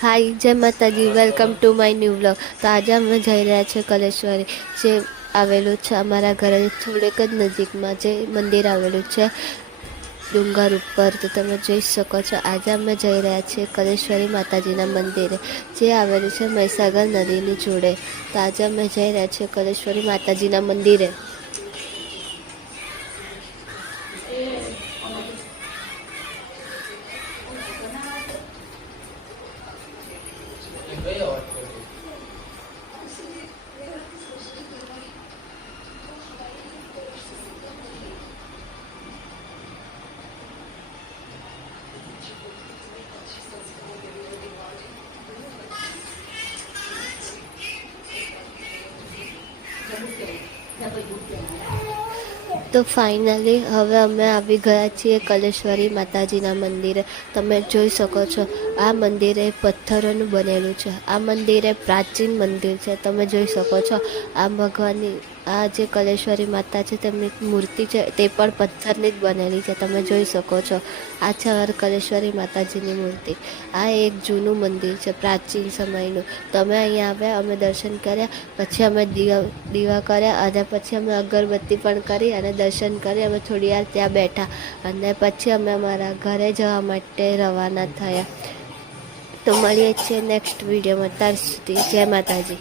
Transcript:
હાય, જય માતાજી. Welcome to my new vlog. તો આજે અમે જઈ રહ્યા છીએ કલેશ્વરી, જે આવેલું છે અમારા ઘરે થોડેક જ નજીકમાં, જે મંદિર આવેલું છે ડુંગર ઉપર. તો તમે જોઈ શકો છો, આજે અમે જઈ રહ્યા છીએ કલેશ્વરી માતાજીના મંદિરે, જે આવેલું છે મહીસાગર નદીની જોડે. તો આજે અમે જઈ રહ્યા છીએ કલેશ્વરી માતાજીના મંદિરે. તો ફાઇનલી હવે અમે આવી ગયા છીએ કલેશ્વરી માતાજીના મંદિરે. તમે જોઈ શકો છો, આ મંદિર એ પથ્થરોનું બનેલું છે. આ મંદિર એ પ્રાચીન મંદિર છે. તમે જોઈ શકો છો, આ ભગવાનની, આ જે કલેશ્વરી માતા છે તેમની મૂર્તિ છે તે પણ પથ્થરની જ બનેલી છે. તમે જોઈ શકો છો, આ છે કલેશ્વરી માતાજીની મૂર્તિ. આ એક જૂનું મંદિર છે, પ્રાચીન સમયનું. તો અમે અહીંયા આવ્યા, અમે દર્શન કર્યા, પછી અમે દીવા કર્યા, અને પછી અમે અગરબત્તી પણ કરી અને દર્શન કરી. અમે થોડી વાર ત્યાં બેઠા અને પછી અમે અમારા ઘરે જવા માટે રવાના થયા. તો મળીએ છીએ નેક્સ્ટ વિડીયોમાં. ત્યાર સુધી જય માતાજી.